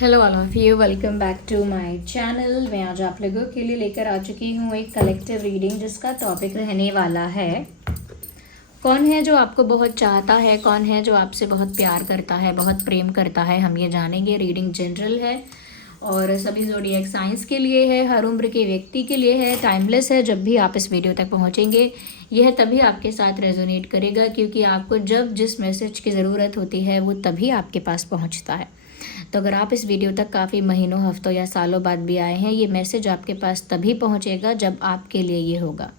Hello all of you, welcome back to my channel. मैं आज आप लोगों के लिए लेकर आ चुकी हूँ एक कलेक्टिव रीडिंग जिसका टॉपिक रहने वाला है कौन है जो आपको बहुत चाहता है, कौन है जो आपसे बहुत प्यार करता है, बहुत प्रेम करता है। हम ये जानेंगे। रीडिंग जनरल है और सभी ज़ोडिएक साइंस के लिए है, हर उम्र के व्यक्ति के लिए है, टाइमलेस है। जब भी आप इस वीडियो तक पहुँचेंगे यह तभी आपके साथ रेजोनेट करेगा, क्योंकि आपको जब जिस मैसेज की ज़रूरत होती है वो तभी आपके पास पहुँचता है। तो अगर आप इस वीडियो तक काफ़ी महीनों, हफ्तों या सालों बाद भी आए हैं, ये मैसेज आपके पास तभी पहुंचेगा जब आपके लिए ये होगा।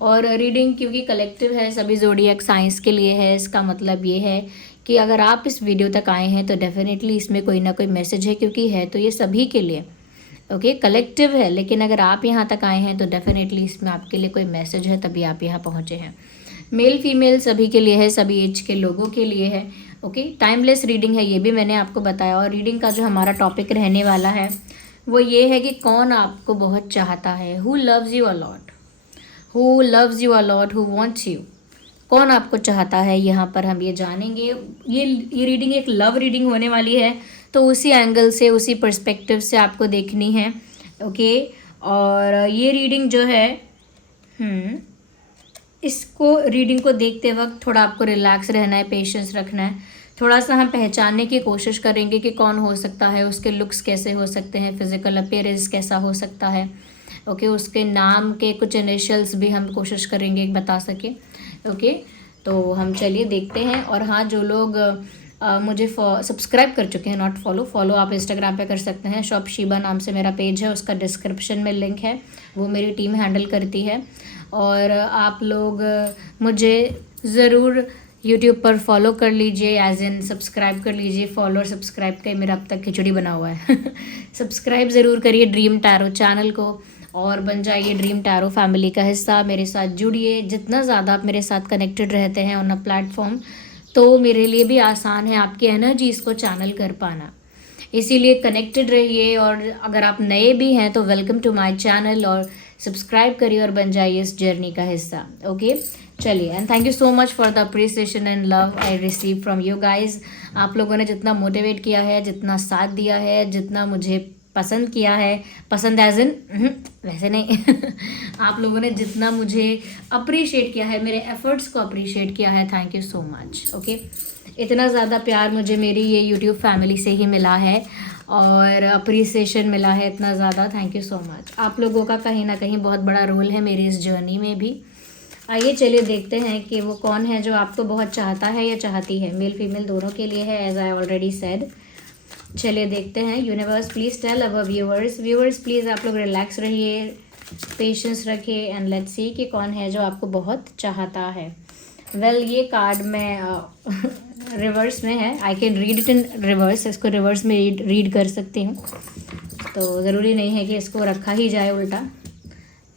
और रीडिंग क्योंकि कलेक्टिव है, सभी ज़ोडिएक साइंस के लिए है, इसका मतलब ये है कि अगर आप इस वीडियो तक आए हैं तो डेफिनेटली इसमें कोई ना कोई मैसेज है, क्योंकि है तो ये सभी के लिए। ओके, कलेक्टिव है, लेकिन अगर आप यहाँ तक आए हैं तो डेफिनेटली इसमें आपके लिए कोई मैसेज है, तभी आप यहाँ पहुँचे हैं। मेल फीमेल सभी के लिए है, सभी एज के लोगों के लिए है। ओके, टाइमलेस रीडिंग है, ये भी मैंने आपको बताया। और रीडिंग का जो हमारा टॉपिक रहने वाला है वो ये है कि कौन आपको बहुत चाहता है, who loves you a lot, who loves you a lot, who wants you. कौन आपको चाहता है, यहाँ पर हम ये जानेंगे। ये रीडिंग एक लव रीडिंग होने वाली है, तो उसी एंगल से, उसी पर्सपेक्टिव से आपको देखनी है। ओके, और ये रीडिंग जो है इसको रीडिंग को देखते वक्त थोड़ा आपको रिलैक्स रहना है, पेशेंस रखना है। थोड़ा सा हम पहचानने की कोशिश करेंगे कि कौन हो सकता है, उसके लुक्स कैसे हो सकते हैं, फिजिकल अपीयरेंस कैसा हो सकता है। ओके, उसके नाम के कुछ इनिशियल्स भी हम कोशिश करेंगे बता सके। ओके, तो हम चलिए देखते हैं। और हाँ, जो लोग मुझे सब्सक्राइब कर चुके हैं, नॉट फॉलो आप इंस्टाग्राम पे कर सकते हैं। शॉप शीबा नाम से मेरा पेज है, उसका डिस्क्रिप्शन में लिंक है, वो मेरी टीम हैंडल करती है। और आप लोग मुझे ज़रूर यूट्यूब पर फॉलो कर लीजिए, एज इन सब्सक्राइब कर लीजिए। फॉलो और सब्सक्राइब का मेरा अब तक खिचड़ी बना हुआ है सब्सक्राइब ज़रूर करिए ड्रीम टैरो चैनल को और बन जाइए ड्रीम टैरो फैमिली का हिस्सा। मेरे साथ जुड़िए। जितना ज़्यादा आप मेरे साथ कनेक्टेड रहते हैं ऑन अ प्लेटफॉर्म, तो मेरे लिए भी आसान है आपकी एनर्जीज को चैनल कर पाना। इसीलिए कनेक्टेड रहिए। और अगर आप नए भी हैं तो वेलकम टू माय चैनल, और सब्सक्राइब करिए और बन जाइए इस जर्नी का हिस्सा। ओके, चलिए। And thank you so much for the appreciation and love I receive from you guys. आप लोगों ने जितना मोटिवेट किया है, जितना साथ दिया है, जितना मुझे पसंद किया है, पसंद एज इन वैसे नहीं आप लोगों ने जितना मुझे अप्रिशिएट किया है, मेरे एफर्ट्स को अप्रिशिएट किया है, thank you so much. Okay, इतना ज़्यादा प्यार मुझे मेरी ये यूट्यूब फैमिली से ही मिला है और अप्रिसिएशन मिला है इतना ज़्यादा, थैंक यू सो मच। आप लोगों का कहीं ना कहीं बहुत बड़ा रोल है मेरी इस जर्नी में भी। आइए चलिए देखते हैं कि वो कौन है जो आपको बहुत चाहता है या चाहती है। मेल फीमेल दोनों के लिए है, एज आई ऑलरेडी सेड। चलिए देखते हैं। Universe please tell our viewers please आप लोग रिलैक्स रहिए, पेशेंस रखिए, एंड लेट्स सी कि कौन है जो आपको बहुत चाहता है। वेल, ये कार्ड में रिवर्स में है। I can read it in reverse, इसको रिवर्स में रीड कर सकती हूँ, तो ज़रूरी नहीं है कि इसको रखा ही जाए उल्टा।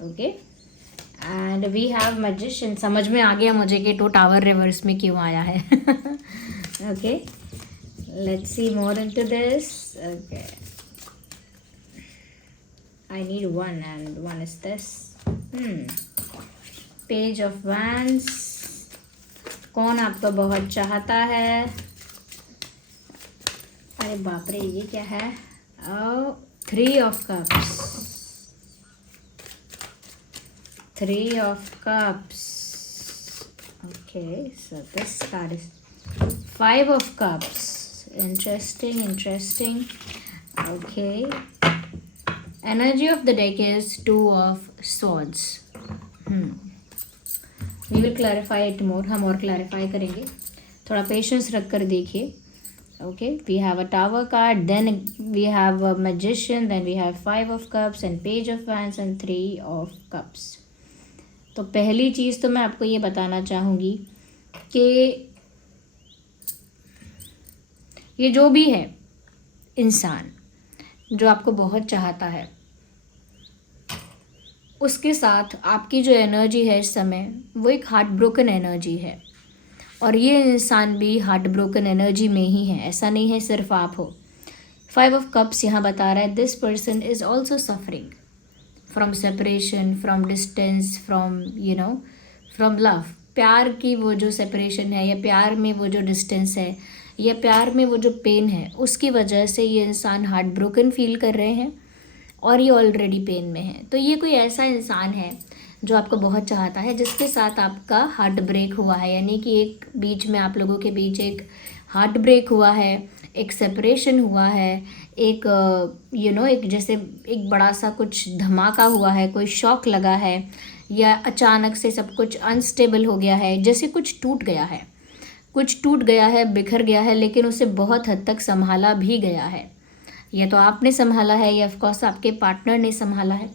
Okay, and we have magician. समझ में आ गया मुझे कि 2 टावर रिवर्स में क्यों आया है okay, let's see more into this. Okay, I need one and one is this. Page of wands. कौन आपको बहुत चाहता है? अरे बाप रे, ये क्या है? 3 of cups, 3 of cups. Okay, so this card is 5 of cups. Interesting. Okay, energy of the deck is 2 of swords. We will clarify it more, हम और क्लैरिफाई करेंगे, थोड़ा पेशेंस रख कर देखिए। Okay, we have a tower card, then we have a magician, then we have 5 of cups and page of wands and 3 of cups. तो पहली चीज़ तो मैं आपको ये बताना चाहूँगी कि ये जो भी है इंसान जो आपको बहुत चाहता है, उसके साथ आपकी जो एनर्जी है इस समय वो एक हार्ट ब्रोकन एनर्जी है। और ये इंसान भी हार्ट ब्रोकन एनर्जी में ही है, ऐसा नहीं है सिर्फ आप हो। 5 ऑफ कप्स यहाँ बता रहा है this person is also suffering from separation, from distance, from from love. प्यार की वो जो सेपरेशन है या प्यार में वो जो डिस्टेंस है या प्यार में वो जो पेन है उसकी वजह से ये इंसान हार्ट ब्रोकन फील कर रहे हैं और ये ऑलरेडी पेन में है। तो ये कोई ऐसा इंसान है जो आपको बहुत चाहता है, जिसके साथ आपका हार्ट ब्रेक हुआ है, यानी कि एक बीच में आप लोगों के बीच एक हार्ट ब्रेक हुआ है, एक सेपरेशन हुआ है, एक एक जैसे एक बड़ा सा कुछ धमाका हुआ है, कोई शॉक लगा है, या अचानक से सब कुछ अनस्टेबल हो गया है, जैसे कुछ टूट गया है, कुछ टूट गया है, बिखर गया है, लेकिन उसे बहुत हद तक संभाला भी गया है। या तो आपने संभाला है या ऑफकोर्स आपके पार्टनर ने संभाला है।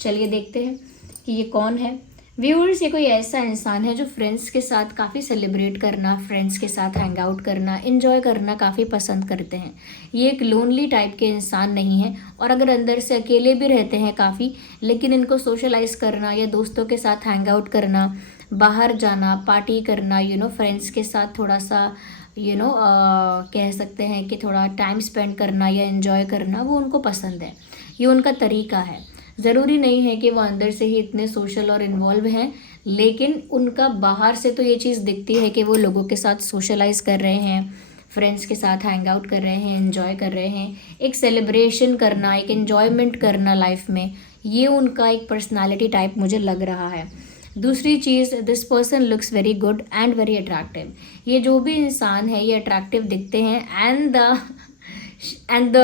चलिए देखते हैं कि ये कौन है। व्यूअर्स, ये कोई ऐसा इंसान है जो फ्रेंड्स के साथ काफ़ी सेलिब्रेट करना, फ्रेंड्स के साथ हैंग आउट करना, एंजॉय करना काफ़ी पसंद करते हैं। ये एक लोनली टाइप के इंसान नहीं है, और अगर अंदर से अकेले भी रहते हैं काफ़ी, लेकिन इनको सोशलाइज करना या दोस्तों के साथ हैंग आउट करना, बाहर जाना, पार्टी करना, फ्रेंड्स के साथ थोड़ा सा कह सकते हैं कि थोड़ा टाइम स्पेंड करना या एंजॉय करना, वो उनको पसंद है। ये उनका तरीका है। ज़रूरी नहीं है कि वो अंदर से ही इतने सोशल और इन्वॉल्व हैं, लेकिन उनका बाहर से तो ये चीज़ दिखती है कि वो लोगों के साथ सोशलाइज कर रहे हैं, फ्रेंड्स के साथ हैंग आउट कर रहे हैं, एंजॉय कर रहे हैं, एक सेलिब्रेशन करना, एक एन्जॉयमेंट करना लाइफ में, ये उनका एक पर्सनालिटी टाइप मुझे लग रहा है। दूसरी चीज़, this person looks very good and very attractive. ये जो भी इंसान है ये अट्रैक्टिव दिखते हैं, and the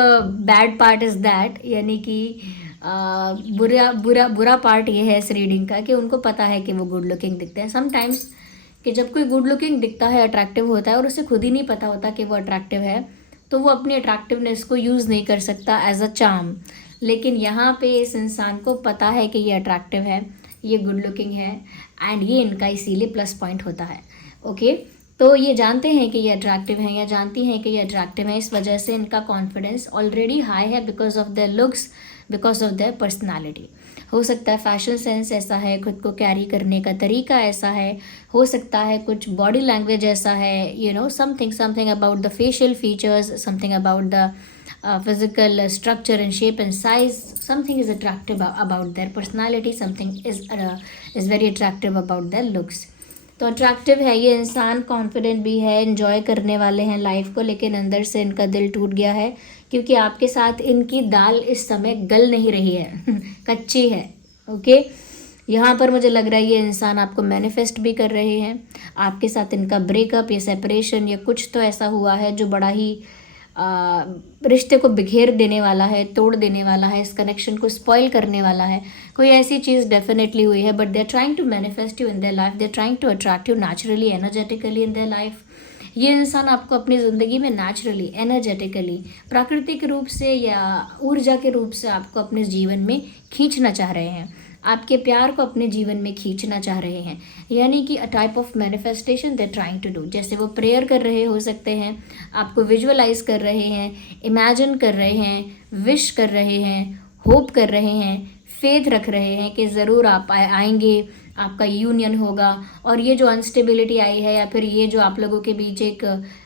bad part is that, यानी कि बुरा पार्ट ये है इस रीडिंग का कि उनको पता है कि वो गुड लुकिंग दिखते हैं। समटाइम्स कि जब कोई गुड लुकिंग दिखता है, अट्रैक्टिव होता है और उसे खुद ही नहीं पता होता कि वो अट्रैक्टिव है, तो वो अपनी अट्रैक्टिवनेस को यूज़ नहीं कर सकता एज अ चार्म। लेकिन यहाँ पे इस इंसान को पता है कि ये अट्रैक्टिव है, ये गुड लुकिंग है, एंड ये इनका इसीलिए प्लस पॉइंट होता है। ओके, तो ये जानते हैं कि ये अट्रैक्टिव हैं या जानती हैं कि ये अट्रैक्टिव हैं, इस वजह से इनका कॉन्फिडेंस ऑलरेडी हाई है because of their looks, because of their personality. हो सकता है फैशन सेंस ऐसा है, खुद को कैरी करने का तरीका ऐसा है, हो सकता है कुछ बॉडी लैंग्वेज ऐसा है, something about the facial features, something about the physical structure and shape and size, something is attractive about their personality, something is very attractive about their looks. तो अट्रैक्टिव है ये इंसान, कॉन्फिडेंट भी है, enjoy करने वाले हैं लाइफ को, लेकिन अंदर से इनका दिल टूट गया है क्योंकि आपके साथ इनकी दाल इस समय गल नहीं रही है कच्ची है। ओके, यहाँ पर मुझे लग रहा है ये इंसान आपको मैनिफेस्ट भी कर रहे हैं। आपके साथ इनका ब्रेकअप या सेपरेशन या कुछ तो ऐसा हुआ है जो बड़ा ही रिश्ते को बिखेर देने वाला है, तोड़ देने वाला है, इस कनेक्शन को स्पॉइल करने वाला है। कोई ऐसी चीज़ डेफिनेटली हुई है, but they are trying to manifest you in their life, they are trying to attract you naturally, energetically in their life. ये इंसान आपको अपनी ज़िंदगी में नेचुरली, एनर्जेटिकली, प्राकृतिक रूप से या ऊर्जा के रूप से आपको अपने जीवन में खींचना चाह रहे हैं, आपके प्यार को अपने जीवन में खींचना चाह रहे हैं, यानी कि a type of manifestation they trying to do. जैसे वो प्रेयर कर रहे हो सकते हैं, आपको विजुअलाइज कर रहे हैं, इमेजिन कर रहे हैं, विश कर रहे हैं, होप कर रहे हैं, फेथ रख रहे हैं कि ज़रूर आप आएंगे, आपका यूनियन होगा। और ये जो अनस्टेबिलिटी आई है या फिर ये जो आप लोगों के बीच एक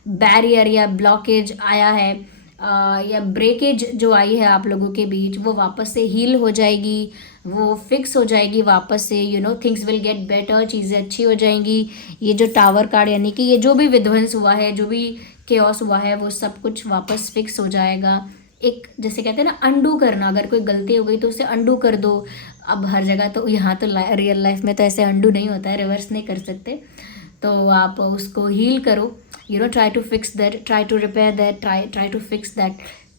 बैरियर या ब्लॉकेज आया है या ब्रेकेज जो आई है आप लोगों के बीच, वो वापस से हील हो जाएगी, वो फिक्स हो जाएगी वापस से। थिंग्स विल गेट बेटर, चीज़ें अच्छी हो जाएंगी। ये जो टावर कार्ड, यानी कि ये जो भी विध्वंस हुआ है, जो भी केओस हुआ है, वो सब कुछ वापस फिक्स हो जाएगा। एक जैसे कहते हैं ना, अंडू करना, अगर कोई गलती हो गई तो उसे अंडू कर दो। अब हर जगह तो, यहाँ तो रियल लाइफ में तो ऐसे अंडू नहीं होता है, रिवर्स नहीं कर सकते, तो आप उसको हील करो, try to fix that, try to repair that, try to fix that.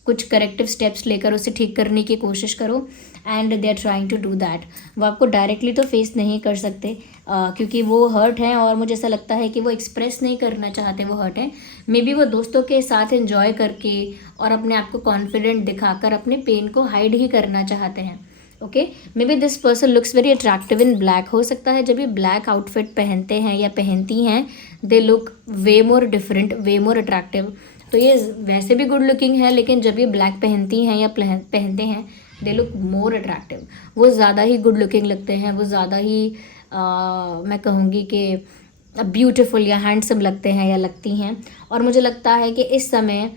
कुछ करेक्टिव स्टेप्स लेकर उसे ठीक करने की कोशिश करो, and they are trying to do that. वो आपको डायरेक्टली तो फेस नहीं कर सकते क्योंकि वो हर्ट हैं, और मुझे ऐसा लगता है कि वो एक्सप्रेस नहीं करना चाहते वो हर्ट हैं। मे बी वो दोस्तों के साथ एंजॉय करके और अपने आप को कॉन्फिडेंट दिखाकर अपने पेन को हाइड ही करना चाहते हैं। Okay, may be this person looks very attractive in black. हो सकता है जब ये ब्लैक आउटफिट पहनते हैं या पहनती हैं, they look way more different, way more attractive. तो ये वैसे भी गुड लुकिंग है, लेकिन जब ये ब्लैक पहनती हैं या पहनते हैं, दे लुक मोर अट्रैक्टिव। वो ज़्यादा ही गुड लुकिंग लगते हैं, वो ज़्यादा ही मैं कहूँगी कि ब्यूटीफुल या हैंडसम लगते हैं या लगती हैं। और मुझे लगता है कि इस समय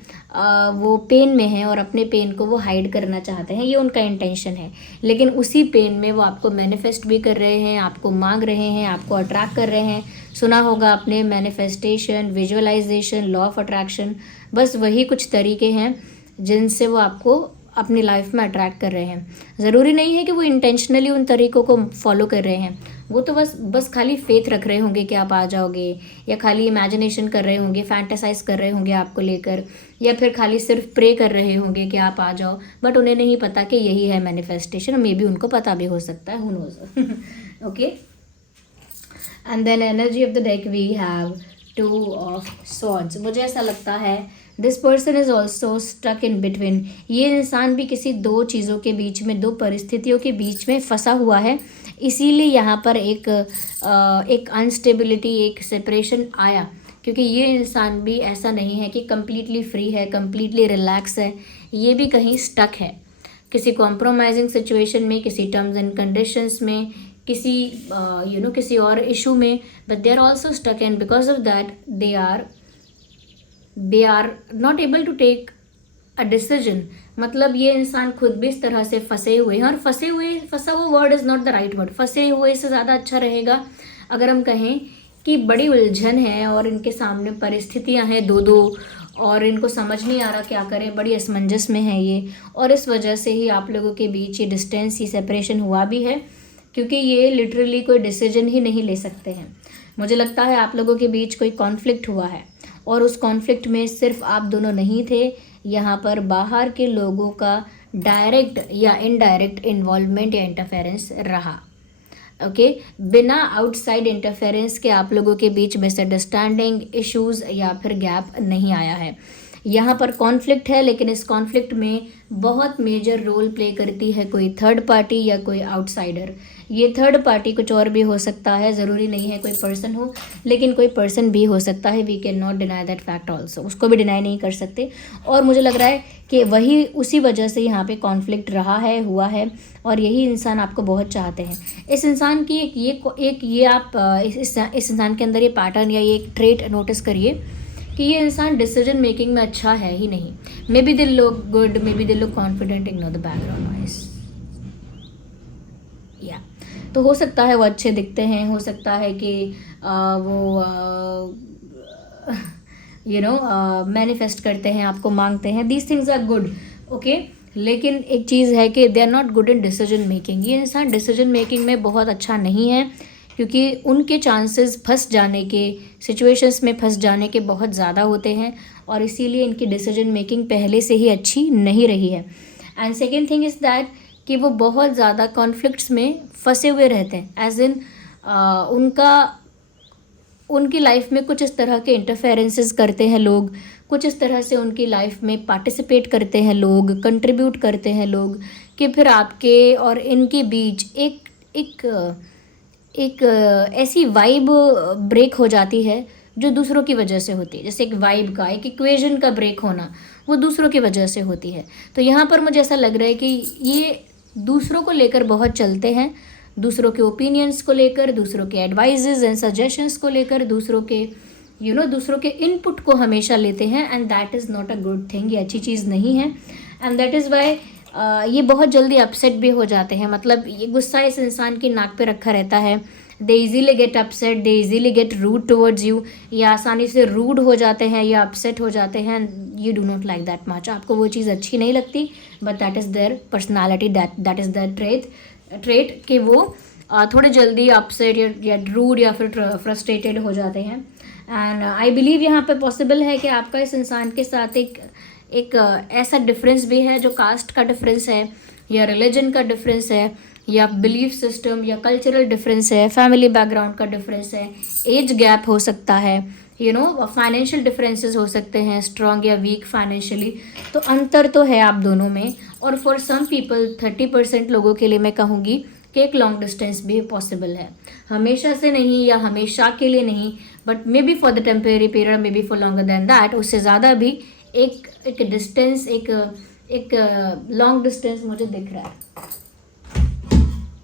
वो पेन में हैं और अपने पेन को वो हाइड करना चाहते हैं, ये उनका इंटेंशन है। लेकिन उसी पेन में वो आपको मैनिफेस्ट भी कर रहे हैं, आपको मांग रहे हैं, आपको अट्रैक्ट कर रहे हैं। सुना होगा आपने manifestation, visualization, law of attraction, बस वही कुछ तरीके हैं जिनसे वो आपको अपनी लाइफ में अट्रैक्ट कर रहे हैं। ज़रूरी नहीं है कि वो इंटेंशनली उन तरीकों को फॉलो कर रहे हैं, वो तो बस खाली फेथ रख रहे होंगे कि आप आ जाओगे, या खाली इमेजिनेशन कर रहे होंगे, फैंटेसाइज कर रहे होंगे आपको लेकर, या फिर खाली सिर्फ प्रे कर रहे होंगे कि आप आ जाओ। बट उन्हें नहीं पता कि यही है मैनिफेस्टेशन। मे बी उनको पता भी हो सकता है, who knows. Okay, and then energy of the deck we have 2 of swords. मुझे ऐसा लगता है this person is also stuck in between. ये इंसान भी किसी दो चीज़ों के बीच में, दो परिस्थितियों के बीच में फंसा हुआ है, इसीलिए यहाँ पर एक अनस्टेबिलिटी, एक सेपरेशन आया। क्योंकि ये इंसान भी ऐसा नहीं है कि कम्प्लीटली फ्री है, कम्प्लीटली रिलैक्स है, ये भी कहीं स्टक है किसी कॉम्प्रोमाइजिंग सिचुएशन में, किसी टर्म्स एंड कंडीशंस में, किसी किसी और इशू में। But they are also stuck, and because of that they are not able to take a decision. मतलब ये इंसान खुद भी इस तरह से फंसे हुए हैं, और फंसा हुआ word is not the right word, फंसे हुए से ज़्यादा अच्छा रहेगा अगर हम कहें कि बड़ी उलझन है और इनके सामने परिस्थितियां हैं दो, और इनको समझ नहीं आ रहा क्या करें, बड़ी असमंजस में है ये। और इस वजह से ही आप लोगों के बीच ये डिस्टेंस, ये सेपरेशन हुआ भी है, क्योंकि ये लिटरली कोई डिसीजन ही नहीं ले सकते हैं। मुझे लगता है आप लोगों के बीच कोई कॉन्फ्लिक्ट हुआ है, और उस कॉन्फ्लिक्ट में सिर्फ आप दोनों नहीं थे, यहाँ पर बाहर के लोगों का डायरेक्ट या इनडायरेक्ट इन्वॉल्वमेंट या इंटरफेरेंस रहा। ओके, बिना आउटसाइड इंटरफेरेंस के आप लोगों के बीच मिसअंडरस्टैंडिंग, इश्यूज़ या फिर गैप नहीं आया है। यहाँ पर कॉन्फ्लिक्ट है, लेकिन इस कॉन्फ्लिक्ट में बहुत मेजर रोल प्ले करती है कोई थर्ड पार्टी या कोई आउटसाइडर। ये थर्ड पार्टी कुछ और भी हो सकता है, ज़रूरी नहीं है कोई पर्सन हो, लेकिन कोई पर्सन भी हो सकता है। We can not deny that fact also, उसको भी डिनाई नहीं कर सकते। और मुझे लग रहा है कि वही उसी वजह से यहाँ पे कॉन्फ्लिक्ट रहा है, हुआ है, और यही इंसान आपको बहुत चाहते हैं। इस इंसान की ये आप इस इंसान के अंदर ये पैटर्न या ये एक ट्रेट नोटिस करिए कि ये इंसान डिसीजन मेकिंग में अच्छा है ही नहीं। May be they look good, may be they look confident, ignore the background noise. या तो हो सकता है वो अच्छे दिखते हैं, हो सकता है कि वो मैनिफेस्ट करते हैं, आपको मांगते हैं, these things are good, okay. लेकिन एक चीज़ है कि they are not good in decision making. ये इंसान डिसीजन मेकिंग में बहुत अच्छा नहीं है, क्योंकि उनके चांसेस फंस जाने के, सिचुएशंस में फंस जाने के बहुत ज़्यादा होते हैं, और इसीलिए इनकी डिसीजन मेकिंग पहले से ही अच्छी नहीं रही है। And second thing is that कि वो बहुत ज़्यादा कॉन्फ्लिक्ट्स में फंसे हुए रहते हैं, एज इन उनकी लाइफ में कुछ इस तरह के इंटरफेरेंसेस करते हैं लोग, कुछ इस तरह से उनकी लाइफ में पार्टिसिपेट करते हैं लोग, कंट्रीब्यूट करते हैं लोग, कि फिर आपके और इनके बीच एक ऐसी वाइब ब्रेक हो जाती है जो दूसरों की वजह से होती है। जैसे एक वाइब का, एक इक्वेशन का ब्रेक होना, वो दूसरों की वजह से होती है। तो यहाँ पर मुझे ऐसा लग रहा है कि ये दूसरों को लेकर बहुत चलते हैं, दूसरों के ओपिनियंस को लेकर, दूसरों के एडवाइजेज एंड सजेशंस को लेकर, दूसरों के इनपुट को हमेशा लेते हैं, and that is not a good thing. ये अच्छी चीज़ नहीं है, एंड दैट इज़ वाई ये बहुत जल्दी अपसेट भी हो जाते हैं। मतलब ये गुस्सा इस इंसान की नाक पे रखा रहता है। They easily get upset, they easily get rude towards you, या आसानी से रूड हो जाते हैं या अपसेट हो जाते हैं। You do not like that much, आपको वो चीज़ अच्छी नहीं लगती, but that is their personality, that is their trait कि वो थोड़े जल्दी अपसेट या रूड या फिर फ्रस्ट्रेटेड हो जाते हैं। एंड आई बिलीव यहाँ पे पॉसिबल है कि आपका इस इंसान के साथ एक ऐसा डिफरेंस भी है जो कास्ट का डिफरेंस है, या रिलीजन का डिफरेंस है, या बिलीफ सिस्टम या कल्चरल डिफरेंस है, फैमिली बैकग्राउंड का डिफरेंस है, एज गैप हो सकता है, फाइनेंशियल डिफरेंसेस हो सकते हैं, स्ट्रॉन्ग या वीक फाइनेंशियली। तो अंतर तो है आप दोनों में, और फॉर सम पीपल 30% लोगों के लिए मैं कहूँगी कि एक लॉन्ग डिस्टेंस भी पॉसिबल है। हमेशा से नहीं या हमेशा के लिए नहीं, but may be for the temporary period, may be for longer than that, उससे ज़्यादा भी एक डिस्टेंस, एक लॉन्ग डिस्टेंस मुझे दिख रहा है।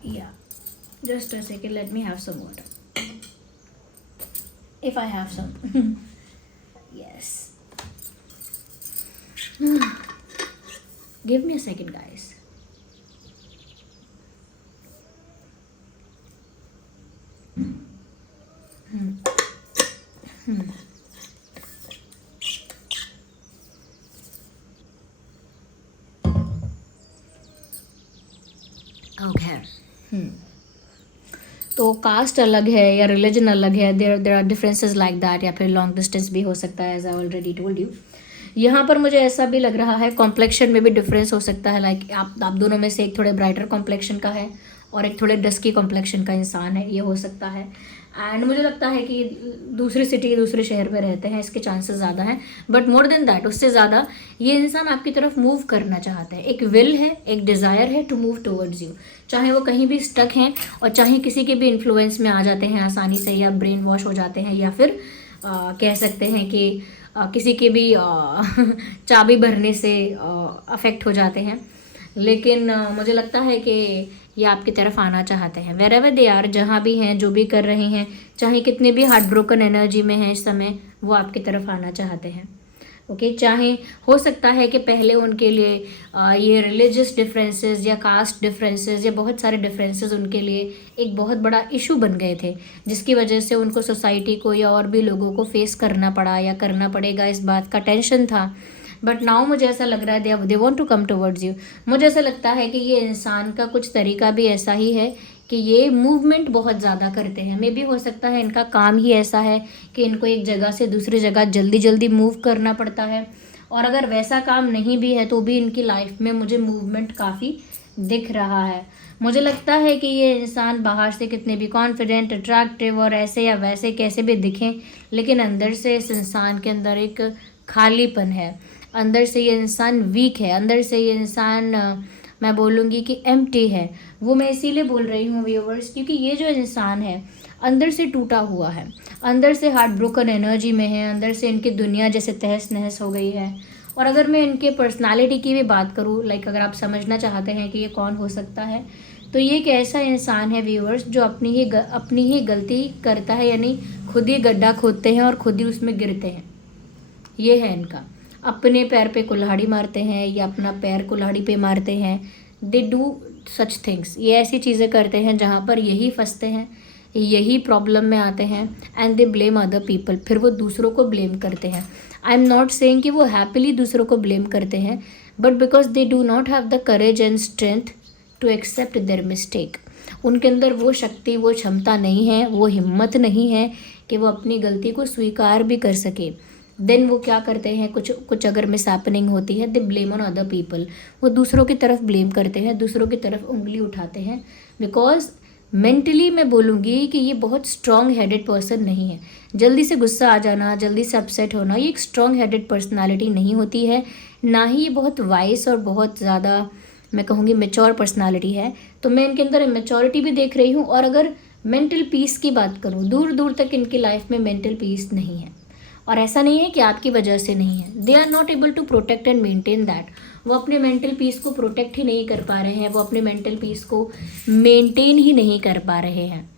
या just a second, let me have some water, if I have some. Yes, give me a second guys. Okay. तो कास्ट अलग है या रिलीजन अलग है, there are differences like that, या फिर लॉन्ग डिस्टेंस भी हो सकता है, as I already told you. यहाँ पर मुझे ऐसा भी लग रहा है कॉम्प्लेक्शन में भी डिफरेंस हो सकता है. लाइक आप दोनों में से एक थोड़े ब्राइटर कॉम्प्लेक्शन का है और एक थोड़े डस्की कॉम्प्लेक्शन का इंसान है, ये हो सकता है. एंड मुझे लगता है कि दूसरी सिटी दूसरे शहर में रहते हैं, इसके चांसेस ज़्यादा हैं. बट मोर देन दैट, उससे ज़्यादा ये इंसान आपकी तरफ मूव करना चाहता है. एक विल है, एक डिज़ायर है टू मूव टुवर्ड्स यू. चाहे वो कहीं भी स्टक हैं और चाहे किसी के भी इन्फ्लुएंस में आ जाते हैं आसानी से, या ब्रेन वॉश हो जाते हैं, या फिर कह सकते हैं कि किसी के भी चाबी भरने से अफेक्ट हो जाते हैं. लेकिन मुझे लगता है कि ये आपकी तरफ आना चाहते हैं. वेरेवर दे आर, जहाँ भी हैं, जो भी कर रहे हैं, चाहे कितने भी हार्ट ब्रोकन एनर्जी में हैं इस समय, वो आपकी तरफ आना चाहते हैं. ओके. चाहे हो सकता है कि पहले उनके लिए ये रिलीजियस डिफरेंसेस या कास्ट डिफरेंसेस या बहुत सारे डिफरेंसेस उनके लिए एक बहुत बड़ा इशू बन गए थे, जिसकी वजह से उनको सोसाइटी को या और भी लोगों को फेस करना पड़ा या करना पड़ेगा, इस बात का टेंशन था. बट नाउ मुझे ऐसा लग रहा है they want to come towards you. मुझे ऐसा लगता है कि ये इंसान का कुछ तरीका भी ऐसा ही है कि ये मूवमेंट बहुत ज़्यादा करते हैं. मे भी हो सकता है इनका काम ही ऐसा है कि इनको एक जगह से दूसरी जगह जल्दी जल्दी मूव करना पड़ता है. और अगर वैसा काम नहीं भी है तो भी इनकी लाइफ में मुझे मूवमेंट काफ़ी दिख रहा है. मुझे लगता है कि ये इंसान बाहर से कितने भी कॉन्फिडेंट, अट्रैक्टिव और ऐसे या वैसे कैसे भी दिखें, लेकिन अंदर से इस इंसान के अंदर एक खालीपन है. अंदर से ये इंसान वीक है. अंदर से ये इंसान मैं बोलूँगी कि एम्प्टी है. वो मैं इसीलिए बोल रही हूँ व्यूअर्स, क्योंकि ये जो इंसान है अंदर से टूटा हुआ है, अंदर से हार्ट ब्रोकन एनर्जी में है, अंदर से इनकी दुनिया जैसे तहस नहस हो गई है. और अगर मैं इनके पर्सनालिटी की भी बात करूँ, लाइक अगर आप समझना चाहते हैं कि ये कौन हो सकता है, तो ये एक ऐसा इंसान है व्यूअर्स जो अपनी ही गलती करता है, यानी खुद ही गड्ढा खोदते हैं और खुद ही उसमें गिरते हैं. ये है इनका. अपने पैर पे कुल्हाड़ी मारते हैं या अपना पैर कुल्हाड़ी पे मारते हैं. They do such things. ये ऐसी चीज़ें करते हैं जहाँ पर यही फंसते हैं, यही प्रॉब्लम में आते हैं. And they blame other people. फिर वो दूसरों को ब्लेम करते हैं. आई एम नॉट सेइंग कि वो हैप्पीली दूसरों को ब्लेम करते हैं, but because they do not have the courage and strength to accept their mistake. उनके अंदर वो शक्ति, वो क्षमता नहीं है, वो हिम्मत नहीं है कि वो अपनी गलती को स्वीकार भी कर सके. देन वो क्या करते हैं, कुछ अगर मिसहैपनिंग होती है, they blame on other people. वो दूसरों की तरफ ब्लेम करते हैं, दूसरों की तरफ उंगली उठाते हैं. बिकॉज मेंटली मैं बोलूँगी कि ये बहुत स्ट्रॉन्ग हेडेड पर्सन नहीं है. जल्दी से गुस्सा आ जाना, जल्दी से अपसेट होना, ये एक स्ट्रॉन्ग हेडेड पर्सनालिटी नहीं होती है. ना ही ये बहुत वाइस और बहुत ज़्यादा मैं कहूँगी मेच्योर पर्सनालिटी है. तो मैं इनके अंदर मेच्योरिटी भी देख रही हूँ. और अगर मेंटल पीस की बात करूँ, दूर दूर तक इनकी लाइफ में मेंटल पीस नहीं है. और ऐसा नहीं है कि आपकी वजह से नहीं है. They are not able to protect and maintain that. वो अपने मेंटल पीस को प्रोटेक्ट ही नहीं कर पा रहे हैं, वो अपने मेंटल पीस को मेंटेन ही नहीं कर पा रहे हैं.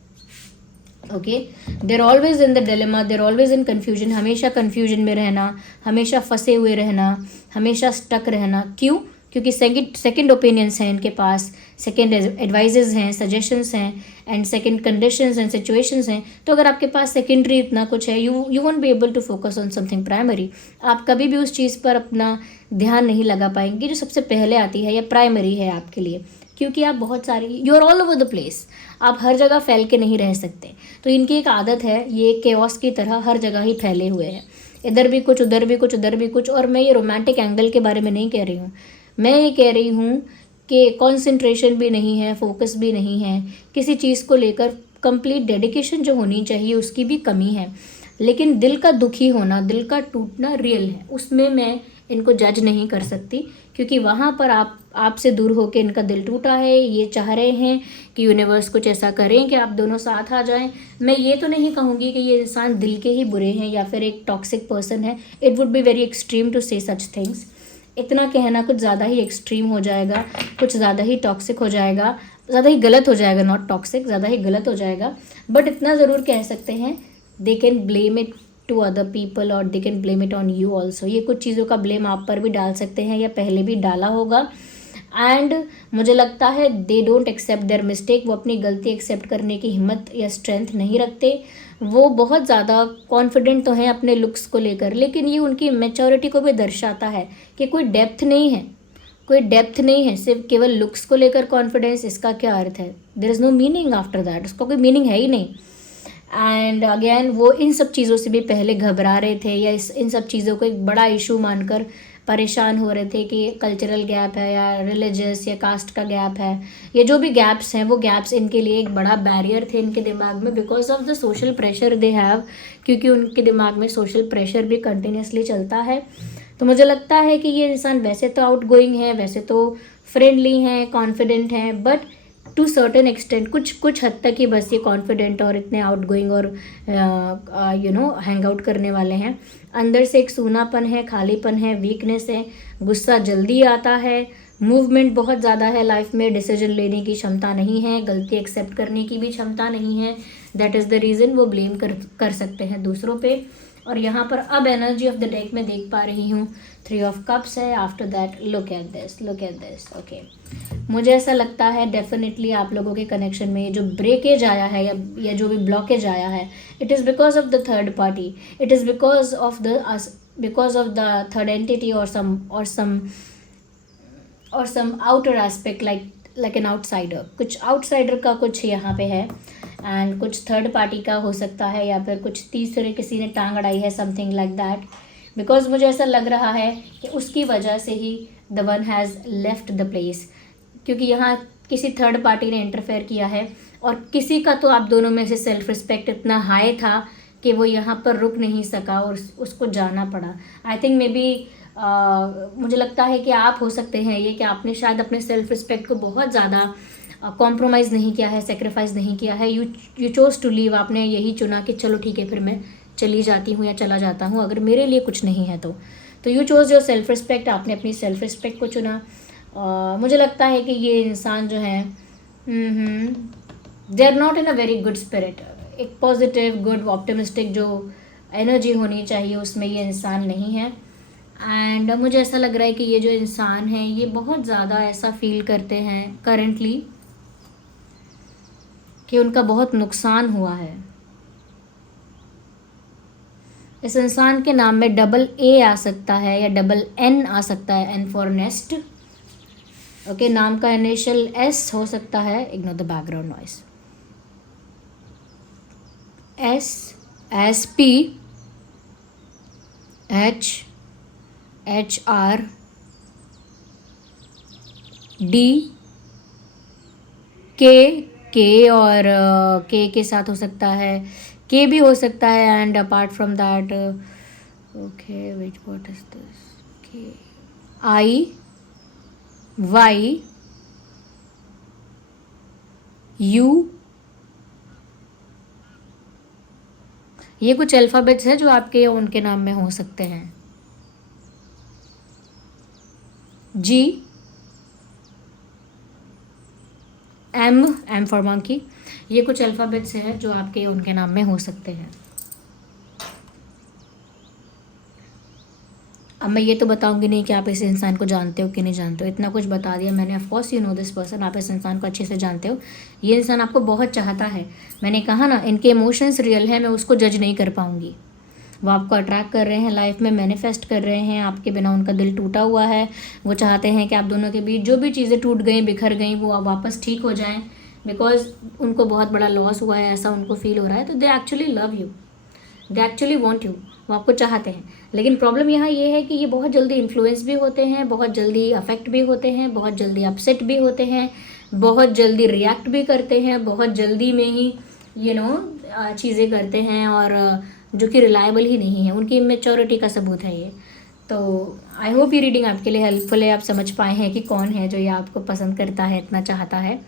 Okay. They're always in the dilemma, they're always in confusion. हमेशा कन्फ्यूजन में रहना, हमेशा फंसे हुए रहना, हमेशा स्टक रहना. क्यों? क्योंकि सेकंड ओपिनियंस हैं इनके पास, सेकंड एडवाइजेज हैं, सजेशंस हैं, and second conditions and situations हैं. तो अगर आपके पास सेकेंडरी इतना कुछ है, you won't be able to focus on something primary. आप कभी भी उस चीज़ पर अपना ध्यान नहीं लगा पाएंगे जो सबसे पहले आती है या प्राइमरी है आपके लिए. क्योंकि आप बहुत सारी, you are all over the place. आप हर जगह फैल के नहीं रह सकते. तो इनकी एक आदत है, ये केओस की तरह हर जगह ही फैले हुए हैं. इधर भी कुछ, उधर भी कुछ, उधर भी कुछ. और मैं ये रोमांटिक एंगल के बारे में नहीं कह रही हूँ. मैं ये कह रही हूँ कि कंसंट्रेशन भी नहीं है, फोकस भी नहीं है, किसी चीज़ को लेकर कंप्लीट डेडिकेशन जो होनी चाहिए उसकी भी कमी है. लेकिन दिल का दुखी होना, दिल का टूटना रियल है. उसमें मैं इनको जज नहीं कर सकती, क्योंकि वहाँ पर आपसे दूर होकर इनका दिल टूटा है. ये चाह रहे हैं कि यूनिवर्स कुछ ऐसा करें कि आप दोनों साथ आ जाएं. मैं ये तो नहीं कहूँगी कि ये इंसान दिल के ही बुरे हैं या फिर एक टॉक्सिक पर्सन है. It would be very extreme to say such things. इतना कहना कुछ ज़्यादा ही एक्सट्रीम हो जाएगा, कुछ ज़्यादा ही टॉक्सिक हो जाएगा, ज़्यादा ही गलत हो जाएगा. नॉट टॉक्सिक, ज़्यादा ही गलत हो जाएगा. बट इतना ज़रूर कह सकते हैं, they can blame it to other people और they can blame it on you also. ये कुछ चीज़ों का ब्लेम आप पर भी डाल सकते हैं या पहले भी डाला होगा। एंड मुझे लगता है they don't accept their mistake, वो अपनी गलती एक्सेप्ट करने की हिम्मत या स्ट्रेंथ नहीं रखते। वो बहुत ज़्यादा कॉन्फिडेंट तो हैं अपने लुक्स को लेकर, लेकिन ये उनकी मैच्योरिटी को भी दर्शाता है कि कोई डेप्थ नहीं है, कोई डेप्थ नहीं है। सिर्फ केवल लुक्स को लेकर कॉन्फिडेंस, इसका क्या अर्थ है? There is no meaning after that, उसका कोई मीनिंग है ही नहीं। एंड अगेन वो इन सब चीज़ों से भी पहले घबरा रहे थे या इन सब चीज़ों को एक बड़ा इशू मानकर परेशान हो रहे थे कि कल्चरल गैप है या रिलीजियस या कास्ट का गैप है, ये जो भी गैप्स हैं वो गैप्स इनके लिए एक बड़ा बैरियर थे इनके दिमाग में, because of the social pressure they have, क्योंकि उनके दिमाग में सोशल प्रेशर भी कंटिन्यूसली चलता है। तो मुझे लगता है कि ये इंसान वैसे तो आउट गोइंग है, वैसे तो फ्रेंडली हैं, कॉन्फिडेंट हैं, बट टू सर्टेन एक्सटेंट कुछ हद तक ही बस ये कॉन्फिडेंट और इतने आउट गोइंग और हैंग आउट करने वाले हैं। अंदर से एक सूनापन है, खालीपन है, वीकनेस है, गुस्सा जल्दी आता है, मूवमेंट बहुत ज़्यादा है लाइफ में, डिसीजन लेने की क्षमता नहीं है, गलती एक्सेप्ट करने की भी क्षमता नहीं है। दैट इज़ द रीज़न वो ब्लेम कर सकते हैं दूसरों पे। और यहाँ पर अब एनर्जी ऑफ द डेक में देख पा रही हूँ 3 ऑफ कप्स है। After that look at this okay. मुझे ऐसा लगता है डेफिनेटली आप लोगों के कनेक्शन में ये जो ब्रेकेज आया है या जो भी ब्लॉकेज आया है, it is because of the third party, it is because of the third entity और some outer aspect like an outsider. कुछ आउटसाइडर का कुछ यहाँ पे है एंड कुछ थर्ड पार्टी का हो सकता है या फिर कुछ तीसरे किसी ने टांग अड़ाई है, समथिंग लाइक दैट। बिकॉज मुझे ऐसा लग रहा है कि उसकी वजह से ही the one has left the place, क्योंकि यहाँ किसी थर्ड पार्टी ने इंटरफेयर किया है और किसी का तो आप दोनों में से सेल्फ रिस्पेक्ट इतना हाई था कि वो यहाँ पर रुक नहीं सका और उसको जाना पड़ा। आई थिंक मे बी मुझे लगता है कि आप हो सकते हैं ये कि आपने शायद अपने सेल्फ रिस्पेक्ट को बहुत ज़्यादा कॉम्प्रोमाइज़ नहीं किया है, सेक्रीफाइस नहीं किया है। यू चोज़ टू लीव, आपने यही चुना कि चलो ठीक है फिर मैं चली जाती हूँ या चला जाता हूँ अगर मेरे लिए कुछ नहीं है तो you chose your self respect, आपने अपनी सेल्फ रिस्पेक्ट को चुना। मुझे लगता है कि ये इंसान जो है they are not in a very good spirit. एक पॉजिटिव गुड ऑप्टिमिस्टिक जो एनर्जी होनी चाहिए उसमें ये इंसान नहीं है। एंड मुझे ऐसा लग रहा है कि ये जो इंसान है ये बहुत ज़्यादा ऐसा फील करते हैं करेंटली कि उनका बहुत नुकसान हुआ है। इस इंसान के नाम में डबल ए आ सकता है या डबल एन आ सकता है, एन फॉर नेस्ट। ओके, नाम का इनिशियल एस हो सकता है, ignore the background noise. S P H R D के और के साथ हो सकता है, के भी हो सकता है। And apart from that okay which what is this, के आई वाई यू, ये कुछ अल्फ़ाबेट्स हैं जो आपके या उनके नाम में हो सकते हैं। जी, एम फॉर मंकी, ये कुछ अल्फ़ाबेट्स हैं जो आपके या उनके नाम में हो सकते हैं। अब मैं ये तो बताऊंगी नहीं कि आप इस इंसान को जानते हो कि नहीं जानते हो, इतना कुछ बता दिया मैंने। Of course you know this person, आप इस इंसान को अच्छे से जानते हो। ये इंसान आपको बहुत चाहता है। मैंने कहा ना, इनके इमोशंस रियल है, मैं उसको जज नहीं कर पाऊंगी। वो आपको अट्रैक्ट कर रहे हैं, लाइफ में मैनिफेस्ट कर रहे हैं, आपके बिना उनका दिल टूटा हुआ है। वो चाहते हैं कि आप दोनों के बीच जो भी चीज़ें टूट गई, बिखर गई, वो आप वापस ठीक हो जाएं, बिकॉज उनको बहुत बड़ा लॉस हुआ है, ऐसा उनको फील हो रहा है। तो they actually love you, they actually want you, वो आपको चाहते हैं। लेकिन प्रॉब्लम यहाँ ये है कि ये बहुत जल्दी इन्फ्लुएंस भी होते हैं, बहुत जल्दी अफेक्ट भी होते हैं, बहुत जल्दी अपसेट भी होते हैं, बहुत जल्दी रिएक्ट भी करते हैं, बहुत जल्दी में ही चीज़ें करते हैं, और जो कि रिलायबल ही नहीं है। उनकी इमेच्योरिटी का सबूत है ये। तो आई होप ये रीडिंग आपके लिए हेल्पफुल है, आप समझ पाए हैं कि कौन है जो ये आपको पसंद करता है, इतना चाहता है।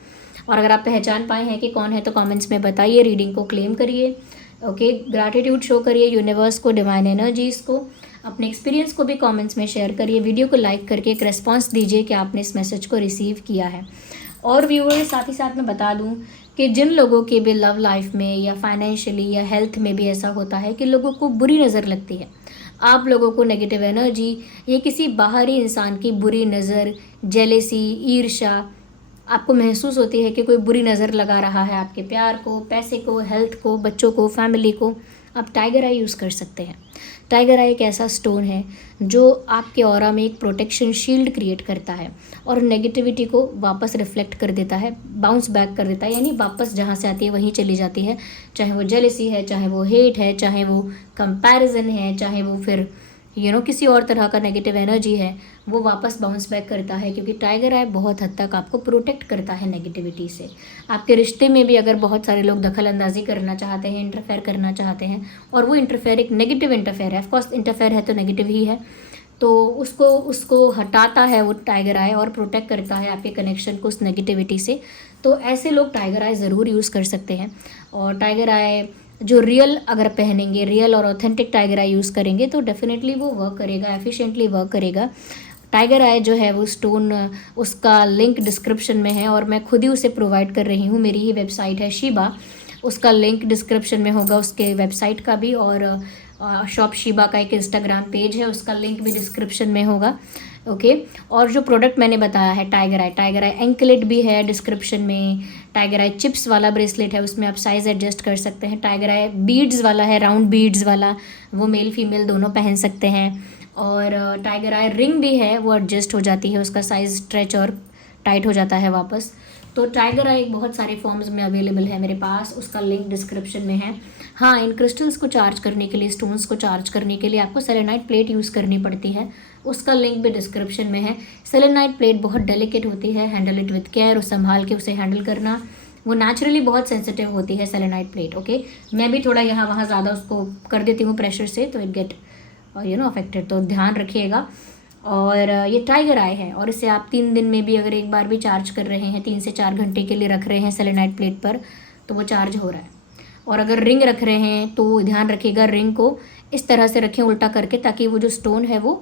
और अगर आप पहचान पाए हैं कि कौन है तो कमेंट्स में बताइए, रीडिंग को क्लेम करिए। ओके, ग्रैटिट्यूड शो करिए यूनिवर्स को, डिवाइन एनर्जीज़ को। अपने एक्सपीरियंस को भी कमेंट्स में शेयर करिए। वीडियो को लाइक करके एक रेस्पॉन्स दीजिए कि आपने इस मैसेज को रिसीव किया है। और व्यूअर्स, साथ ही साथ मैं बता दूं कि जिन लोगों के भी लव लाइफ में या फाइनेंशियली या हेल्थ में भी ऐसा होता है कि लोगों को बुरी नज़र लगती है, आप लोगों को नेगेटिव एनर्जी या किसी बाहरी इंसान की बुरी नज़र, जेलेसी, ईर्ष्या आपको महसूस होती है कि कोई बुरी नज़र लगा रहा है आपके प्यार को, पैसे को, हेल्थ को, बच्चों को, फैमिली को, आप टाइगर आई यूज़ कर सकते हैं। टाइगर आई एक ऐसा स्टोन है जो आपके ऑरा में एक प्रोटेक्शन शील्ड क्रिएट करता है और नेगेटिविटी को वापस रिफ्लेक्ट कर देता है, बाउंस बैक कर देता है, यानी वापस जहाँ से आती है वहीं चली जाती है। चाहे वो जेलेसी है, चाहे वो हेट है, चाहे वो कंपैरिजन है, चाहे वो फिर किसी और तरह का नेगेटिव एनर्जी है, वो वापस बाउंस बैक करता है, क्योंकि टाइगर आई बहुत हद तक आपको प्रोटेक्ट करता है नेगेटिविटी से। आपके रिश्ते में भी अगर बहुत सारे लोग दखल अंदाजी करना चाहते हैं, इंटरफेयर करना चाहते हैं, और वो इंटरफेयर एक नेगेटिव इंटरफेयर है, ऑफकोर्स इंटरफेयर है तो नेगेटिव ही है, तो उसको हटाता है वो टाइगर आई और प्रोटेक्ट करता है आपके कनेक्शन को उस नेगेटिविटी से। तो ऐसे लोग टाइगर आई ज़रूर यूज़ कर सकते हैं। और टाइगर आई जो रियल अगर पहनेंगे, रियल और ऑथेंटिक टाइगर आई यूज़ करेंगे तो डेफिनेटली वो वर्क करेगा, एफिशिएंटली वर्क करेगा। टाइगर आई जो है वो स्टोन, उसका लिंक डिस्क्रिप्शन में है और मैं खुद ही उसे प्रोवाइड कर रही हूँ। मेरी ही वेबसाइट है शीबा, उसका लिंक डिस्क्रिप्शन में होगा, उसके वेबसाइट का भी, और शॉप शीबा का एक इंस्टाग्राम पेज है, उसका लिंक भी डिस्क्रिप्शन में होगा। ओके। और जो प्रोडक्ट मैंने बताया है टाइगर आई एंकलेट भी है डिस्क्रिप्शन में, टाइगर आई चिप्स वाला ब्रेसलेट है, उसमें आप साइज़ एडजस्ट कर सकते हैं, टाइगर आई बीड्स वाला है, राउंड बीड्स वाला, वो मेल फीमेल दोनों पहन सकते हैं, और टाइगर आई रिंग भी है, वो एडजस्ट हो जाती है, उसका साइज़ स्ट्रेच और टाइट हो जाता है वापस। तो टाइगर आई बहुत सारे फॉर्म्स में अवेलेबल है मेरे पास, उसका लिंक डिस्क्रिप्शन में है। हाँ, इन क्रिस्टल्स को चार्ज करने के लिए, स्टोन्स को चार्ज करने के लिए आपको सेलेनाइट प्लेट यूज़ करनी पड़ती है, उसका लिंक भी डिस्क्रिप्शन में है। सेलेनाइट प्लेट बहुत डेलिकेट होती है, हैंडल इट विथ केयर, और संभाल के उसे हैंडल करना, वो नेचुरली बहुत सेंसिटिव होती है सेलेनाइट प्लेट। ओके, मैं भी थोड़ा यहाँ वहाँ ज़्यादा उसको कर देती हूँ प्रेशर से, तो इट गेट अफेक्टेड, तो ध्यान रखिएगा। और ये टाइगर आई है, और इसे आप 3 दिन में भी अगर एक बार भी चार्ज कर रहे हैं, 3 से 4 घंटे के लिए रख रहे हैं सेलेनाइट प्लेट पर, तो वो चार्ज हो रहा है। और अगर रिंग रख रहे हैं तो ध्यान रखिएगा, रिंग को इस तरह से रखें उल्टा करके, ताकि वो जो स्टोन है वो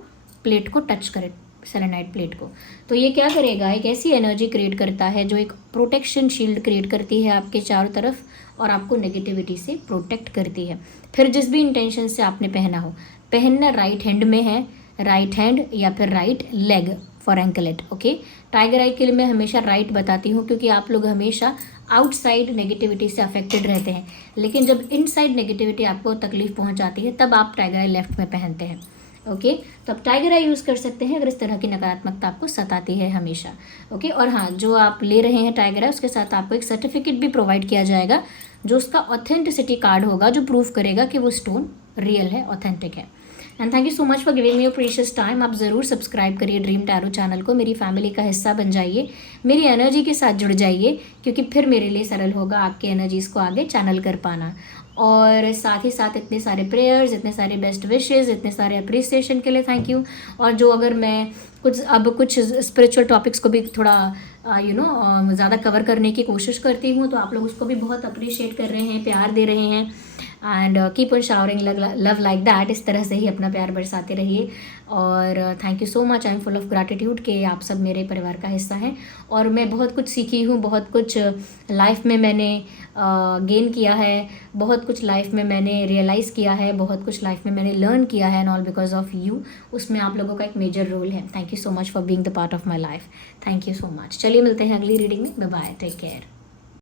प्लेट को टच करे, सेलेनाइट प्लेट को। तो ये क्या करेगा, एक ऐसी एनर्जी क्रिएट करता है जो एक प्रोटेक्शन शील्ड क्रिएट करती है आपके चारों तरफ, और आपको नेगेटिविटी से प्रोटेक्ट करती है। फिर जिस भी इंटेंशन से आपने पहना हो, पहनना राइट हैंड में है, राइट हैंड या फिर right leg for anklet. Okay, tiger eye के लिए मैं हमेशा राइट बताती हूँ, क्योंकि आप लोग हमेशा आउटसाइड नेगेटिविटी से अफेक्टेड रहते हैं, लेकिन जब इनसाइड नेगेटिविटी आपको तकलीफ पहुँचाती है तब आप टाइगर आई लेफ्ट में पहनते हैं। ओके, तो आप टाइगर आई यूज़ कर सकते हैं अगर इस तरह की नकारात्मकता आपको सताती है हमेशा। ओके, और हाँ, जो आप ले रहे हैं टाइगर आई, उसके साथ आपको एक सर्टिफिकेट भी प्रोवाइड किया जाएगा, जो उसका ऑथेंटिसिटी कार्ड होगा, जो प्रूफ करेगा कि वो स्टोन रियल है, ऑथेंटिक है। And thank you so much for giving me your precious time. आप ज़रूर सब्सक्राइब करिए ड्रीम टैरो चैनल को, मेरी फैमिली का हिस्सा बन जाइए, मेरी एनर्जी के साथ जुड़ जाइए, क्योंकि फिर मेरे लिए सरल होगा आपकी एनर्जीज़ को आगे चैनल कर पाना। और साथ ही साथ इतने सारे प्रेयर्स, इतने सारे बेस्ट विशेज़, इतने सारे अप्रिसिएशन के लिए थैंक यू। और जो अगर मैं कुछ स्पिरिचुअल टॉपिक्स को भी थोड़ा ज़्यादा कवर करने की कोशिश करती हूँ, तो आप लोग उसको भी बहुत अप्रिशिएट कर रहे हैं, प्यार दे रहे हैं, and keep on showering love like that. इस तरह से ही अपना प्यार बरसाते रहिए। और thank you so much, I am full of gratitude कि आप सब मेरे परिवार का हिस्सा हैं, और मैं बहुत कुछ सीखी हूँ, बहुत कुछ लाइफ में मैंने गेन किया है, बहुत कुछ लाइफ में मैंने रियलाइज़ किया है, बहुत कुछ लाइफ में मैंने लर्न किया है, and all because of you. उसमें आप लोगों का एक मेजर रोल है। Thank you so much for being the part of my life. Thank you so much. चलिए मिलते हैं अगली रीडिंग में। Bye bye, take care.